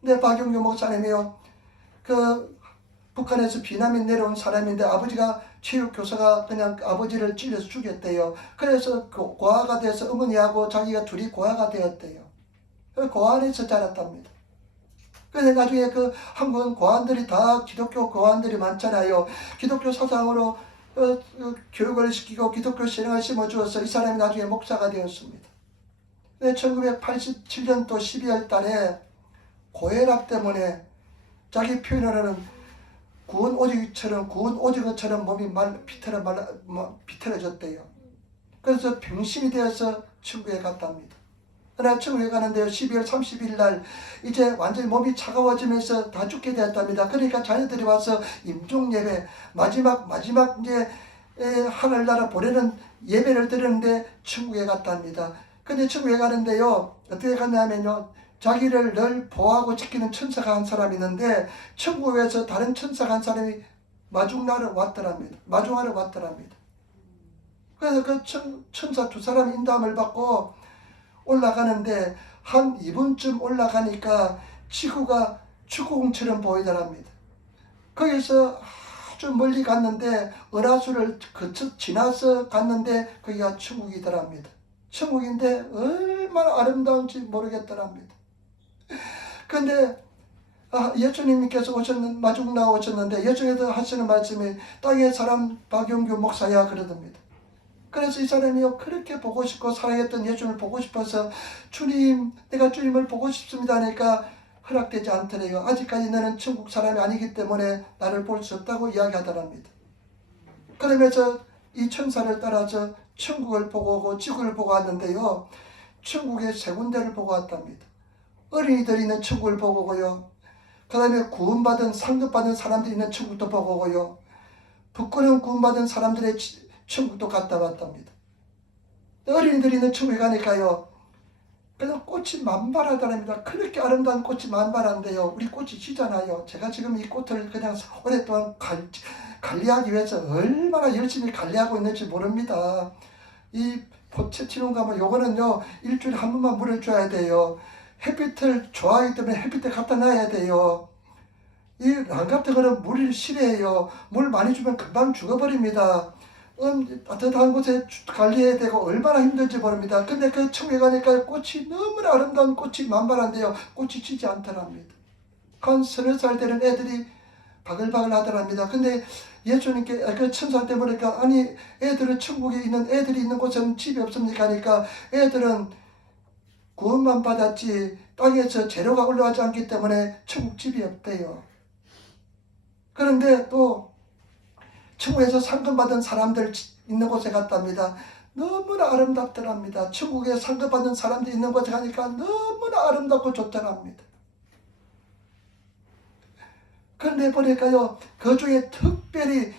근데 박용규 목사님이요, 북한에서 비난민 내려온 사람인데 아버지가 체육교사가 그냥 아버지를 찔러서 죽였대요. 그래서 고아가 돼서 어머니하고 자기가 둘이 고아가 되었대요. 고아원에서 자랐답니다. 그래서 나중에 한국은 고아원들이 다 기독교 고아원들이 많잖아요. 기독교 사상으로 교육을 시키고 기독교 신앙을 심어주어서 이 사람이 나중에 목사가 되었습니다. 1987년도 12월 달에 고혈압 때문에 자기 표현으로는 구운 오징어처럼 몸이 비틀어졌대요. 그래서 병신이 되어서 천국에 갔답니다. 그러나 천국에 가는데요, 12월 30일 날 이제 완전히 몸이 차가워지면서 다 죽게 되었답니다. 그러니까 자녀들이 와서 임종예배, 마지막 이제 하늘나라 보내는 예배를 드렸는데 천국에 갔답니다. 근데 천국에 가는데요, 어떻게 갔냐면요, 자기를 늘 보호하고 지키는 천사가 한 사람이 있는데 천국에서 다른 천사가 한 사람이 마중하러 왔더랍니다. 그래서 그 천사 두 사람 인도함을 받고 올라가는데 한 2분쯤 올라가니까 지구가 축구공처럼 보이더랍니다. 거기서 아주 멀리 갔는데 은하수를 거쳐 지나서 갔는데 거기가 천국이더랍니다. 천국인데 얼마나 아름다운지 모르겠더랍니다. 근데 예수님께서 마중 나오셨는데 예수님께서 하시는 말씀이 땅의 사람 박용규 목사야 그러답니다. 그래서 이 사람이요 그렇게 보고 싶고 사랑했던 예수님을 보고 싶어서 주님 내가 주님을 보고 싶습니다 하니까 허락되지 않더래요. 아직까지 너는 천국 사람이 아니기 때문에 나를 볼 수 없다고 이야기하더랍니다. 그러면서 이 천사를 따라서 천국을 보고 오고 지구를 보고 왔는데요. 천국의 세 군데를 보고 왔답니다. 어린이들이 있는 천국을 보고 오고요. 그 다음에 구원받은 상급받은 사람들이 있는 천국도 보고 오고요. 부끄러운 구원받은 사람들의 천국도 갔다 왔답니다. 어린이들이 있는 천국에 가니까요. 그냥 꽃이 만발하더랍니다. 그렇게 아름다운 꽃이 만발한데요. 우리 꽃이 지잖아요. 제가 지금 이 꽃을 그냥 오랫동안 관리하기 위해서 얼마나 열심히 관리하고 있는지 모릅니다. 이 포채 치는 거 하면 요거는요. 일주일에 한 번만 물을 줘야 돼요. 햇빛을 좋아하기 때문에 햇빛에 갖다 놔야 돼요. 이 랑 같은 거는 물을 싫어해요. 물 많이 주면 금방 죽어버립니다. 따뜻한 곳에 관리해야 되고 얼마나 힘든지 모릅니다. 근데 그 천국에 가니까 꽃이 너무나 아름다운 꽃이 만발한데요. 꽃이 지지 않더랍니다. 한 서너 살 되는 애들이 바글바글 하더랍니다. 근데 예수님께 그 천사 때 보니까 아니 애들은 천국에 있는 애들이 있는 곳은 집이 없습니까 하니까 애들은 구원만 받았지 땅에서 재료가 올라가지 않기 때문에 천국 집이 없대요. 그런데 또 천국에서 상급받은 사람들 있는 곳에 갔답니다. 너무나 아름답더랍니다. 천국에 상급받은 사람들이 있는 곳에 가니까 너무나 아름답고 좋더랍니다. 그런데 보니까요. 그 중에 특별히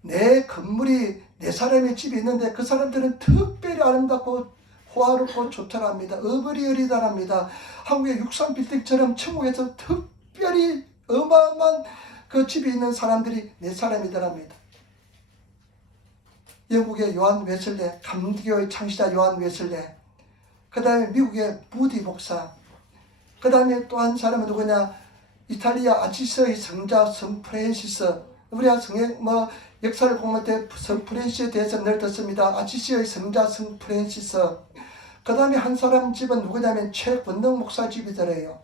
내 건물이 내 사람의 집이 있는데 그 사람들은 특별히 아름답고 호화롭고 좋더랍니다. 어버리어리다랍니다. 한국의 63빌딩처럼 천국에서 특별히 어마어마한 그 집이 있는 사람들이 내 사람이더랍니다. 영국의 요한 웨슬레, 감리교의 창시자 요한 웨슬레, 그 다음에 미국의 무디 목사, 그 다음에 또 한 사람은 누구냐? 이탈리아 아치스의 성자 성 프랜시스. 우리가 역사를 공부할 때 성 프랜시스에 대해서 늘 듣습니다. 아치스의 성자 성 프랜시스. 그 다음에 한 사람 집은 누구냐면 최권능 목사 집이더래요.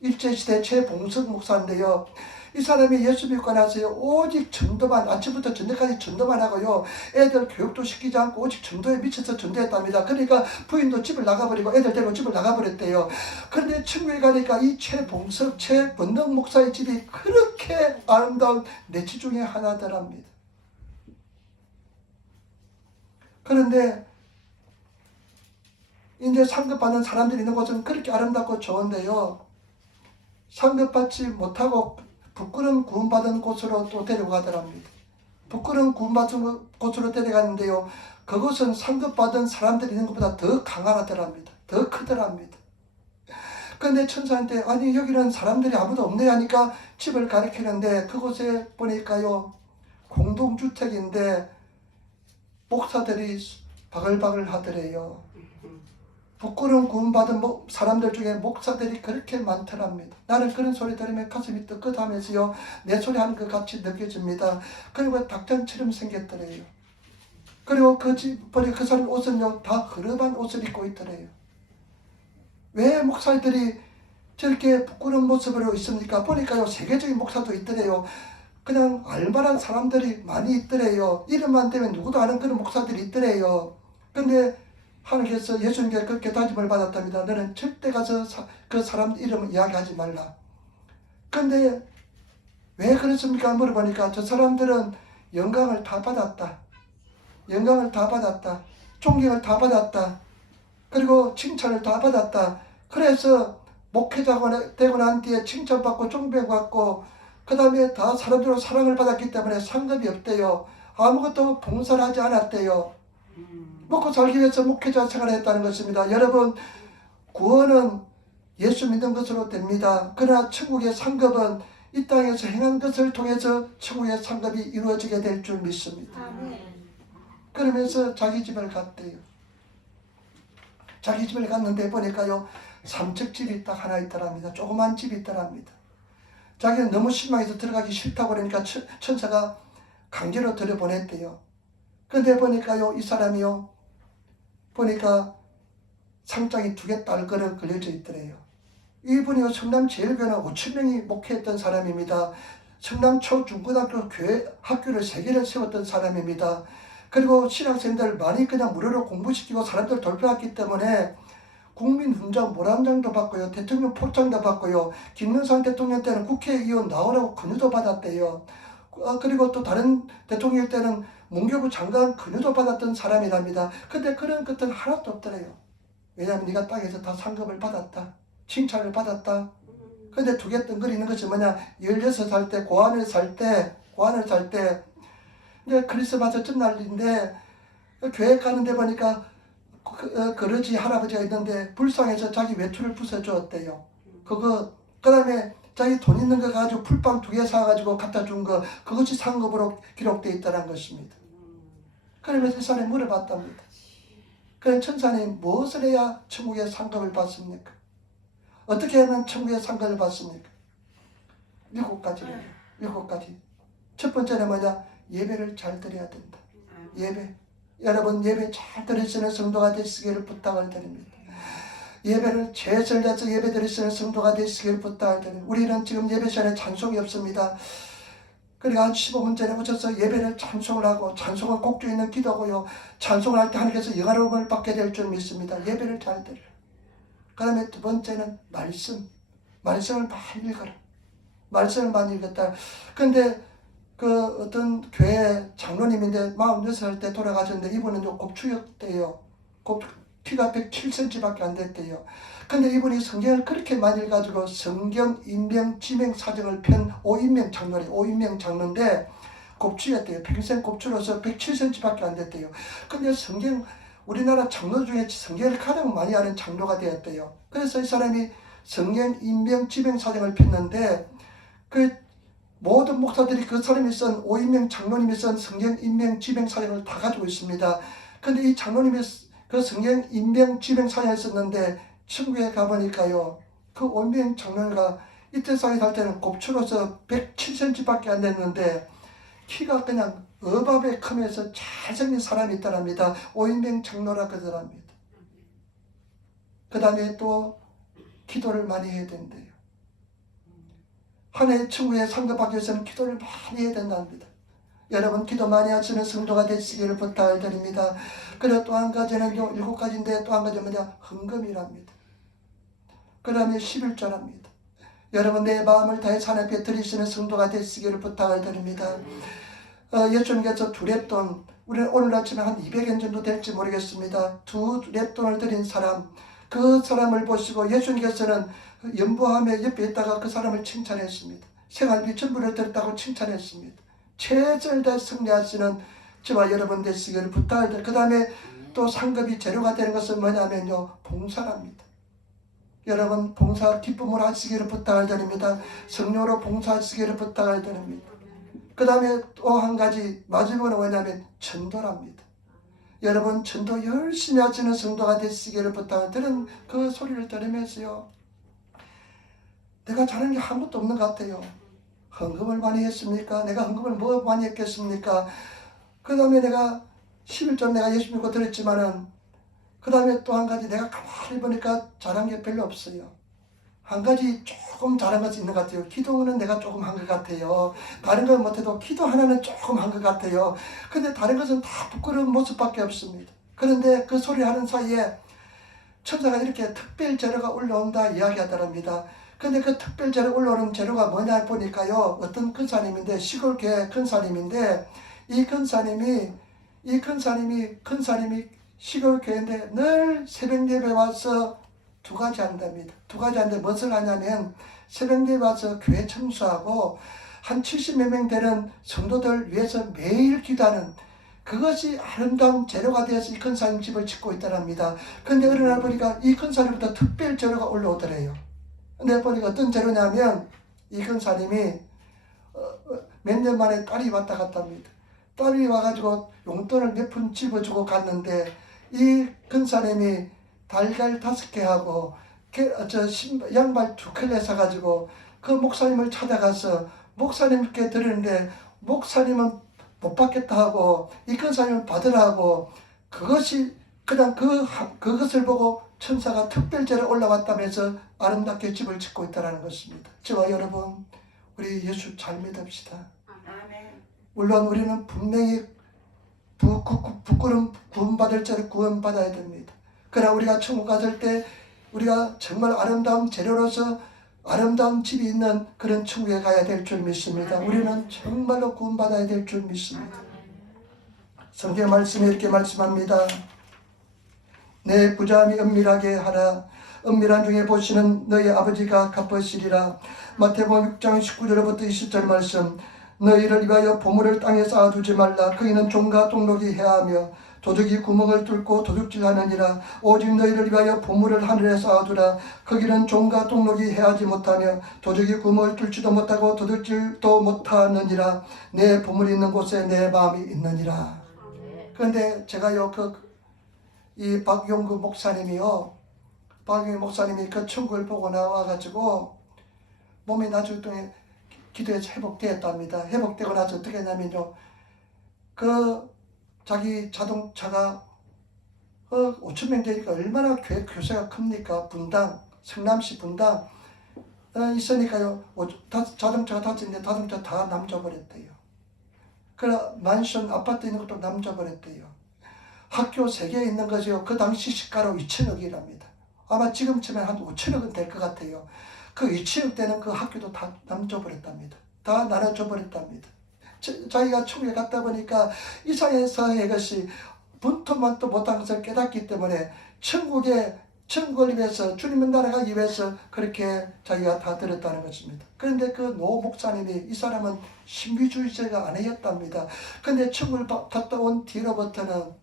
일제시대 최봉석 목사인데요. 이 사람이 예수 믿고 나서요. 오직 전도만 아침부터 저녁까지 전도만 하고요. 애들 교육도 시키지 않고 오직 전도에 미쳐서 전도했답니다. 그러니까 부인도 집을 나가버리고 애들 데리고 집을 나가버렸대요. 그런데 천국에 가니까 이 최봉석 최권능 목사의 집이 그렇게 아름다운 내치 중에 하나더랍니다. 그런데 이제 상급받는 사람들이 있는 곳은 그렇게 아름답고 좋은데요. 상급받지 못하고 부끄러운 구원받은 곳으로 또 데려가더랍니다. 부끄러운 구원받은 곳으로 데려갔는데요. 그곳은 상급받은 사람들이 있는 것보다 더 강하더랍니다. 더 크더랍니다. 그런데 천사한테 아니 여기는 사람들이 아무도 없네 하니까 집을 가리키는데 그곳에 보니까요. 공동주택인데 목사들이 바글바글 하더래요. 부끄러운 구원받은 사람들 중에 목사들이 그렇게 많더랍니다. 나는 그런 소리 들으면 가슴이 뜨뜻하면서요. 내 소리 하는 것 같이 느껴집니다. 그리고 닭장처럼 생겼더래요. 그리고 그 사람 옷은요. 다 허름한 옷을 입고 있더래요. 왜 목사들이 저렇게 부끄러운 모습으로 있습니까? 보니까요. 세계적인 목사도 있더래요. 그냥 알만한 사람들이 많이 있더래요. 이름만 되면 누구도 아는 그런 목사들이 있더래요. 근데 하나님께서 예수님께 그렇게 다짐을 받았답니다. 너는 절대 가서 그 사람 이름을 이야기하지 말라. 그런데 왜 그렇습니까? 물어보니까 저 사람들은 영광을 다 받았다. 영광을 다 받았다. 존경을 다 받았다. 그리고 칭찬을 다 받았다. 그래서 목회자가 되고 난 뒤에 칭찬받고 존경받고 그 다음에 다 사람들로 사랑을 받았기 때문에 상급이 없대요. 아무것도 봉사를 하지 않았대요. 먹고 살기 위해서 목회자 생활을 했다는 것입니다. 여러분 구원은 예수 믿는 것으로 됩니다. 그러나 천국의 상급은 이 땅에서 행한 것을 통해서 천국의 상급이 이루어지게 될 줄 믿습니다. 그러면서 자기 집을 갔대요. 자기 집을 갔는데 보니까요. 삼척집이 딱 하나 있더랍니다. 조그만 집이 있더랍니다. 자기는 너무 실망해서 들어가기 싫다고 그러니까 천사가 강제로 들여보냈대요. 근데 보니까요, 이 사람이요, 보니까 상장이 2개 딸그릇 걸려져 있더래요. 이분이요, 성남 제일교회는 5,000명이 목회했던 사람입니다. 성남 초중고등학교 교회 학교를 3개를 세웠던 사람입니다. 그리고 신학생들 많이 그냥 무료로 공부시키고 사람들 돌봐왔기 때문에 국민훈장 모란장도 받고요, 대통령 포장도 받고요, 김영삼 대통령 때는 국회의원 나오라고 권유도 받았대요. 그리고 또 다른 대통령 때는 문교부 장관 권유도 받았던 사람이랍니다. 근데 그런 것들은 하나도 없더래요. 왜냐하면 네가 땅에서 다 상급을 받았다, 칭찬을 받았다. 근데 2개 덩거리는 것이 뭐냐, 16살 때 고안을 살 때 이제 크리스마스 전날인데 교회 가는데 보니까 거러지 할아버지가 있는데 불쌍해서 자기 외투를 부숴주었대요. 그 다음에 자기 돈 있는 거 가지고 풀빵 2개 사가지고 갖다 준 거, 그것이 상급으로 기록되어 있다는 것입니다. 그러면서 이 사람이 물어봤답니다. 그럼 천사님, 무엇을 해야 천국의 상급을 받습니까? 어떻게 하면 천국의 상급을 받습니까? 7가지래요. 7가지. 첫 번째는 뭐냐? 예배를 잘 드려야 된다. 예배. 여러분, 예배 잘 드리시는 성도가 되시기를 부탁을 드립니다. 예배를 최선을 다해서 예배 드리시는 성도가 되시기를 부탁을 드립니다. 우리는 지금 예배 시간에 찬송이 없습니다. 그러니까 한 15분 전에 오셔서 예배를 찬송을 하고, 찬송은 곡조 있는 기도고요, 찬송을 할 때 하나님께서 영화로움을 받게 될 줄 믿습니다. 예배를 잘 드려요. 그 다음에 2번째는 말씀을 많이 읽어라. 말씀을 많이 읽었다. 근데 그 어떤 교회 장로님인데 46살 때 돌아가셨는데 이분은 곱추였대요. 키가 107cm밖에 안 됐대요. 근데 이분이 성경을 그렇게 많이 읽어가지고 성경 인명 지명 사정을 편 오인명 장로인데 곱추였대요. 평생 곱추로서 107cm밖에 안 됐대요. 근데 우리나라 장로 중에 성경을 가장 많이 아는 장로가 되었대요. 그래서 이 사람이 성경 인명 지명 사정을 폈는데 그 모든 목사들이 그 사람이 쓴 오인명 장로님이 쓴 성경 인명 지명 사정을 다 가지고 있습니다. 근데 이 장로님이 그 성경 인명 지명 사정을 썼는데 천국에 가보니까요, 그 오인명 장로가 이때 사회 살 때는 곱추로서 107cm밖에 안 됐는데 키가 그냥 어밥에 크면서 잘생긴 사람이 있더랍니다. 오인명 장로라 그러더랍니다. 그 다음에 또 기도를 많이 해야 된대요. 한 해 천국에 상급받기 위해서는 기도를 많이 해야 된답니다. 여러분, 기도 많이 하시는 성도가 되시기를 부탁을 드립니다. 그리고 또 한 가지는 7가지인데 또 한 가지는 뭐냐? 헌금이랍니다. 그 다음에 11조랍니다. 여러분, 내 마음을 다해서 하나님께 드리시는 성도가 되시기를 부탁을 드립니다. 예수님께서 2랩돈, 우리는 오늘 아침에 한 200엔 정도 될지 모르겠습니다. 2랩돈을 드린 사람, 그 사람을 보시고 예수님께서는 연보함에 옆에 있다가 그 사람을 칭찬했습니다. 생활비 전부를 드렸다고 칭찬했습니다. 최선을 다해 승리하시는 저와 여러분 되시기를 부탁을 드립니다. 그 다음에 또 상급이 재료가 되는 것은 뭐냐면요, 봉사랍니다. 여러분, 봉사 기쁨으로 하시기를 부탁을 드립니다. 성령으로 봉사하시기를 부탁을 드립니다. 그 다음에 또 한 가지 마지막으로 뭐냐면 전도랍니다. 여러분, 전도 열심히 하시는 성도가 되시기를 부탁을 드리는 그 소리를 들으면서요, 내가 잘하는 게 아무것도 없는 것 같아요. 헌금을 많이 했습니까? 내가 헌금을 뭐 많이 했겠습니까? 그 다음에 내가 11조 내가 예수 믿고 드렸지만은 그 다음에 또 한 가지 내가 가만히 보니까 잘한 게 별로 없어요. 한 가지 조금 잘한 것이 있는 것 같아요. 기도는 내가 조금 한 것 같아요. 다른 건 못해도 기도 하나는 조금 한 것 같아요. 근데 다른 것은 다 부끄러운 모습밖에 없습니다. 그런데 그 소리 하는 사이에 천사가 이렇게 특별 재료가 올라온다 이야기하더랍니다. 근데 그 특별 재료 올라오는 재료가 뭐냐 보니까요, 어떤 큰사님인데, 시골교회 큰사님인데, 이 큰사님이 시골교회인데 늘 새벽 예배 와서 2가지 한답니다. 2가지 하는데 무엇을 하냐면 새벽 예배 와서 교회 청소하고 한 70몇 명 되는 성도들 위해서 매일 기도하는, 그것이 아름다운 재료가 되어서 이 큰사님 집을 짓고 있더랍니다. 근데 어느 날 보니까 이 큰사님부터 특별 재료가 올라오더래요. 근데 보니까 어떤 재료냐면 이 큰사님이 몇 년 만에 딸이 왔다 갔답니다. 딸이 와가지고 용돈을 몇 푼 집어주고 갔는데 이 큰사님이 달걀 5개 하고 양말 2켤레 사가지고 그 목사님을 찾아가서 목사님께 드리는데 목사님은 못 받겠다 하고 이 권사님을 받으라고 그것이 그냥 그것을 보고 천사가 특별제로 올라왔다면서 아름답게 집을 짓고 있다는 것입니다. 저와 여러분, 우리 예수 잘 믿읍시다. 물론 우리는 분명히 부끄러움 구원받을 자를 구원받아야 됩니다. 그러나 우리가 천국 갔을 때 우리가 정말 아름다운 재료로서 아름다운 집이 있는 그런 천국에 가야 될 줄 믿습니다. 우리는 정말로 구원받아야 될 줄 믿습니다. 성경 말씀에 이렇게 말씀합니다. 내 부자함이 은밀하게 하라. 은밀한 중에 보시는 너희 아버지가 갚으시리라. 마태복음 6장 19절부터 20절 말씀. 너희를 위하여 보물을 땅에 쌓아두지 말라. 거기는 종과 동록이 해하며 도둑이 구멍을 뚫고 도둑질하느니라. 오직 너희를 위하여 보물을 하늘에 쌓아두라. 거기는 종과 동록이 해하지 못하며 도둑이 구멍을 뚫지도 못하고 도둑질도 못하느니라. 내 보물이 있는 곳에 내 마음이 있느니라. 그런데 제가요 이 박용구 목사님이요, 박용구 목사님이 그 천국을 보고 나와가지고 몸이 나중에 기도에서 회복되었답니다. 회복되고 나서 어떻게 했냐면요, 자기 자동차가 5,000명 되니까 얼마나 교세가 큽니까? 분당, 성남시 분당 있으니까요, 자동차가 탔는데 자동차 다 남겨버렸대요. 그래 만션 아파트 있는 것도 남겨버렸대요. 학교 3개 있는 거죠. 그 당시 시가로 2천억이랍니다. 아마 지금쯤에 한 5천억은 될 것 같아요. 그 2천억 되는 그 학교도 다 남겨버렸답니다. 다 나눠줘버렸답니다. 자기가 천국에 갔다 보니까 이상해서의 것이 분토만도 못한 것을 깨닫기 때문에 천국을 위해서 주님의 나라 가기 위해서 그렇게 자기가 다 들었다는 것입니다. 그런데 그 노 목사님이, 이 사람은 신비주의자가 아니었답니다. 그런데 천국을 갔다 온 뒤로부터는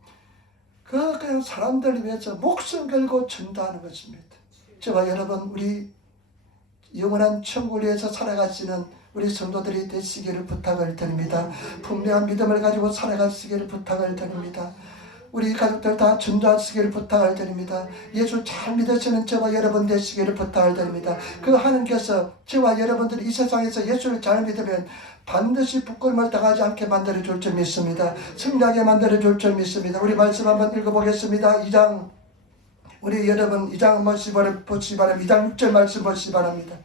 그냥 사람들을 위해서 목숨 걸고 전도하는 것입니다. 저와 여러분, 우리 영원한 천국을 위해서 살아가시는 우리 성도들이 되시기를 부탁을 드립니다. 분명한 믿음을 가지고 살아가시기를 부탁을 드립니다. 우리 가족들 다 전도하시기를 부탁을 드립니다. 예수 잘 믿으시는 저와 여러분 되시기를 부탁을 드립니다. 그 하나님께서 저와 여러분들이 이 세상에서 예수를 잘 믿으면 반드시 부끄러움을 당하지 않게 만들어줄 줄 믿습니다. 승리하게 만들어줄 줄 믿습니다. 우리 말씀 한번 읽어보겠습니다. 2장, 우리 여러분 2장 한번 보시기 바랍니다. 2장 6절 말씀 보시기 바랍니다.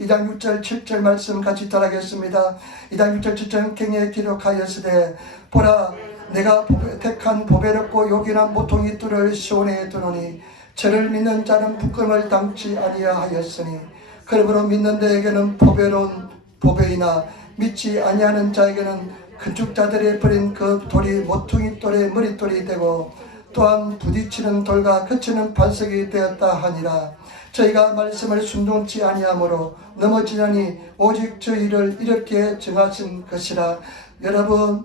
2장 6절 7절 말씀 같이 따라하겠습니다. 2장 6절 7절 경에 기록하였으되 보라, 내가 택한 보배롭고 요긴한 모퉁이 뜰을 시온에 두노니 저를 믿는 자는 부끄러움을 당치 아니하였으니 그러므로 믿는 자에게는 보배로운 보배이나 믿지 아니하는 자에게는 건축자들이 버린 그 돌이 모퉁이 돌의 머릿돌이 되고 또한 부딪히는 돌과 그치는 반석이 되었다 하니라. 저희가 말씀을 순종치 아니하므로 넘어지려니 오직 저희를 이렇게 정하신 것이라. 여러분,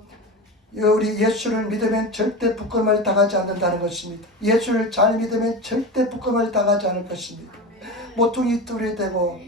우리 예수를 믿으면 절대 부끄러움을 당하지 않는다는 것입니다. 예수를 잘 믿으면 절대 부끄러움을 당하지 않을 것입니다. 모퉁이 돌이 되고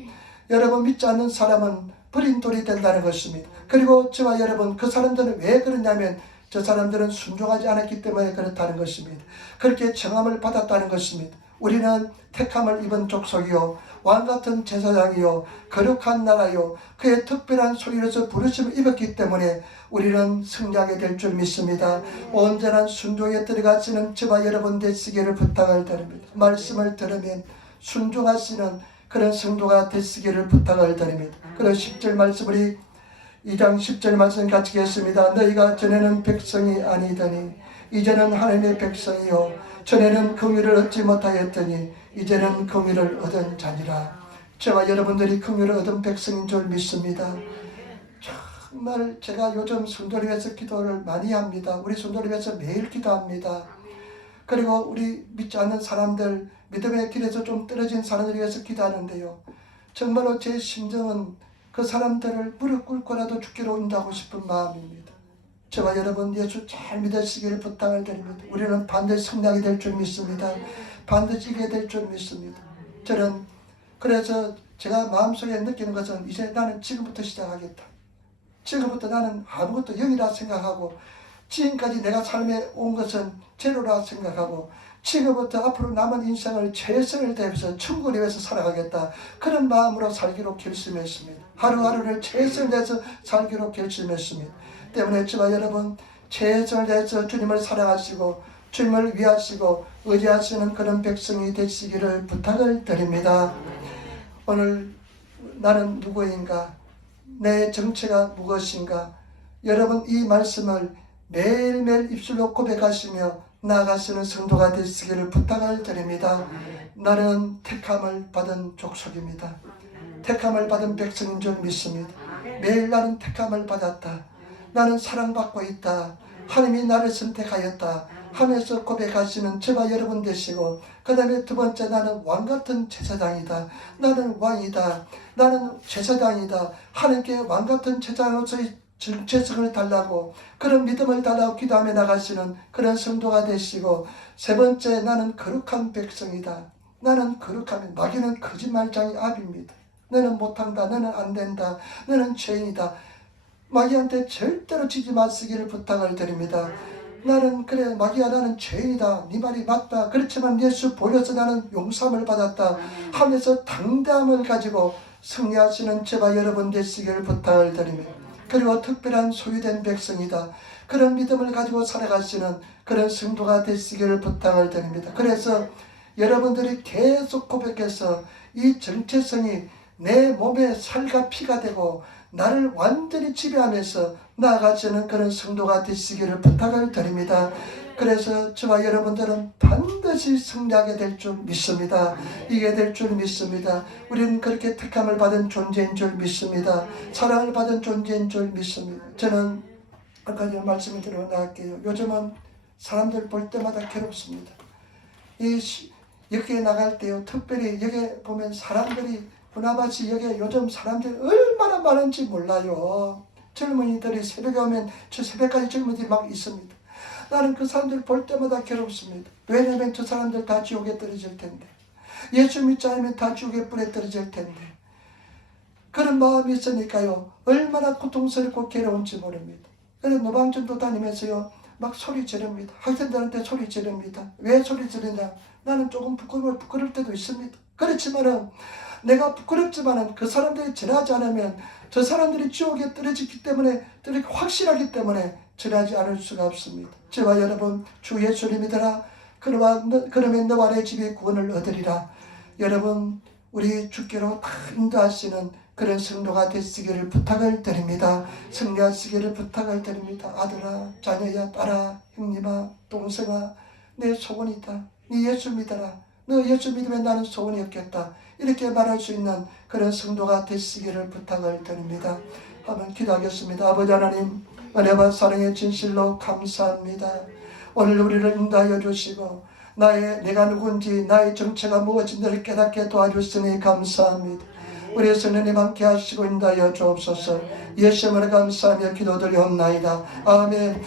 여러분 믿지 않는 사람은 버린 돌이 된다는 것입니다. 그리고 저와 여러분, 그 사람들은 왜 그러냐면 저 사람들은 순종하지 않았기 때문에 그렇다는 것입니다. 그렇게 정함을 받았다는 것입니다. 우리는 택함을 입은 족속이요 왕같은 제사장이요 거룩한 나라요 그의 특별한 소유로서 부르심을 입었기 때문에 우리는 승리하게 될 줄 믿습니다. 온전한 순종에 들어가시는 저와 여러분 되시기를 부탁을 드립니다. 말씀을 들으면 순종하시는 그런 성도가 되시기를 부탁을 드립니다. 그런 10절 말씀, 우리 2장 10절 말씀 같이 읽겠습니다. 너희가 전에는 백성이 아니더니 이제는 하나님의 백성이요 전에는 긍휼을 얻지 못하였더니 이제는 긍휼을 얻은 자니라. 저와 여러분들이 긍휼을 얻은 백성인 줄 믿습니다. 정말 제가 요즘 성도를 위해서 기도를 많이 합니다. 우리 성도를 위해서 매일 기도합니다. 그리고 우리 믿지 않는 사람들, 믿음의 길에서 좀 떨어진 사람들을 위해서 기도하는데요. 정말로 제 심정은 그 사람들을 무릎 꿇고라도 죽기로 인도하고 싶은 마음입니다. 저와 여러분 예수 잘 믿으시기를 부탁을 드립니다. 우리는 반드시 승리하게 될 줄 믿습니다. 반드시 이기게 될 줄 믿습니다. 저는 그래서 제가 마음속에 느끼는 것은 이제 나는 지금부터 시작하겠다. 지금부터 나는 아무것도 0이라 생각하고 지금까지 내가 삶에 온 것은 제로라 생각하고 지금부터 앞으로 남은 인생을 최선을 다해서 천국을 위해서 살아가겠다. 그런 마음으로 살기로 결심했습니다. 하루하루를 최선을 다해서 살기로 결심했습니다. 때문에 저와 여러분 최선을 다해서 주님을 사랑하시고 주님을 위하시고 의지하시는 그런 백성이 되시기를 부탁을 드립니다. 오늘 나는 누구인가? 내 정체가 무엇인가? 여러분 이 말씀을 매일매일 입술로 고백하시며 나아가시는 성도가 되시기를 부탁을 드립니다. 나는 택함을 받은 족속입니다. 택함을 받은 백성인 줄 믿습니다. 매일 나는 택함을 받았다. 나는 사랑받고 있다. 하나님이 나를 선택하였다 하면서 고백하시는 저와 여러분 되시고, 그 다음에 두 번째, 나는 왕같은 제사장이다. 나는 왕이다. 나는 제사장이다. 하나님께 왕같은 제사장으로서의 정체성을 달라고, 그런 믿음을 달라고 기도하며 나가시는 그런 성도가 되시고, 세 번째, 나는 거룩한 백성이다. 나는 거룩하면, 마귀는 거짓말장이 압입니다. 너는 못한다. 너는 안된다. 너는 죄인이다. 마귀한테 절대로 지지 마시기를 부탁을 드립니다. 나는 그래, 마귀야, 나는 죄인이다. 네 말이 맞다. 그렇지만 예수 보려서 나는 용서함을 받았다 하면서 당당함을 가지고 승리하시는 저와 여러분 되시기를 부탁을 드립니다. 그리고 특별한 소유된 백성이다. 그런 믿음을 가지고 살아가시는 그런 성도가 되시기를 부탁을 드립니다. 그래서 여러분들이 계속 고백해서 이 정체성이 내 몸에 살과 피가 되고 나를 완전히 지배하면서 나아가시는 그런 성도가 되시기를 부탁을 드립니다. 그래서 저와 여러분들은 반드시 승리하게 될 줄 믿습니다. 이게 될 줄 믿습니다. 우리는 그렇게 택함을 받은 존재인 줄 믿습니다. 사랑을 받은 존재인 줄 믿습니다. 저는 아까 말씀을 드려 나갈게요. 요즘은 사람들 볼 때마다 괴롭습니다. 여기에 나갈 때요, 특별히 여기 보면 사람들이 분화밭이 여기에 요즘 사람들이 얼마나 많은지 몰라요. 젊은이들이 새벽에 오면 저 새벽까지 젊은이들이 막 있습니다. 나는 그 사람들 볼 때마다 괴롭습니다. 왜냐하면 저 사람들 다 지옥에 떨어질 텐데, 예수 믿지 않으면 다 지옥의 불에 떨어질 텐데, 그런 마음이 있으니까요 얼마나 고통스럽고 괴로운지 모릅니다. 그래서 노방전도 다니면서요 막 소리 지릅니다. 학생들한테 소리 지릅니다. 왜 소리 지르냐? 나는 조금 부끄러울 때도 있습니다. 그렇지만은 내가 부끄럽지만은 그 사람들이 지나지 않으면 저 사람들이 지옥에 떨어지기 때문에, 확실하기 때문에 지나지 않을 수가 없습니다. 저와 여러분, 주 예수를 믿으라. 그러면 너와 내 집이 구원을 얻으리라. 여러분, 우리 주께로 다 인도하시는 그런 성도가 되시기를 부탁을 드립니다. 승리하시기를 부탁을 드립니다. 아들아, 자녀야, 딸아, 형님아, 동생아, 내 소원이다. 네 예수 믿어라. 너 예수 믿으면 나는 소원이 없겠다. 이렇게 말할 수 있는 그런 성도가 되시기를 부탁을 드립니다. 한번 기도하겠습니다. 아버지 하나님, 은혜와 사랑의 진실로 감사합니다. 오늘 우리를 인도하여 주시고 내가 누군지, 나의 정체가 무엇인지를 깨닫게 도와주시니 감사합니다. 우리의 성령님 함께 하시고 인도하여 주옵소서. 예수님을 감사하며 기도드리옵나이다. 아멘.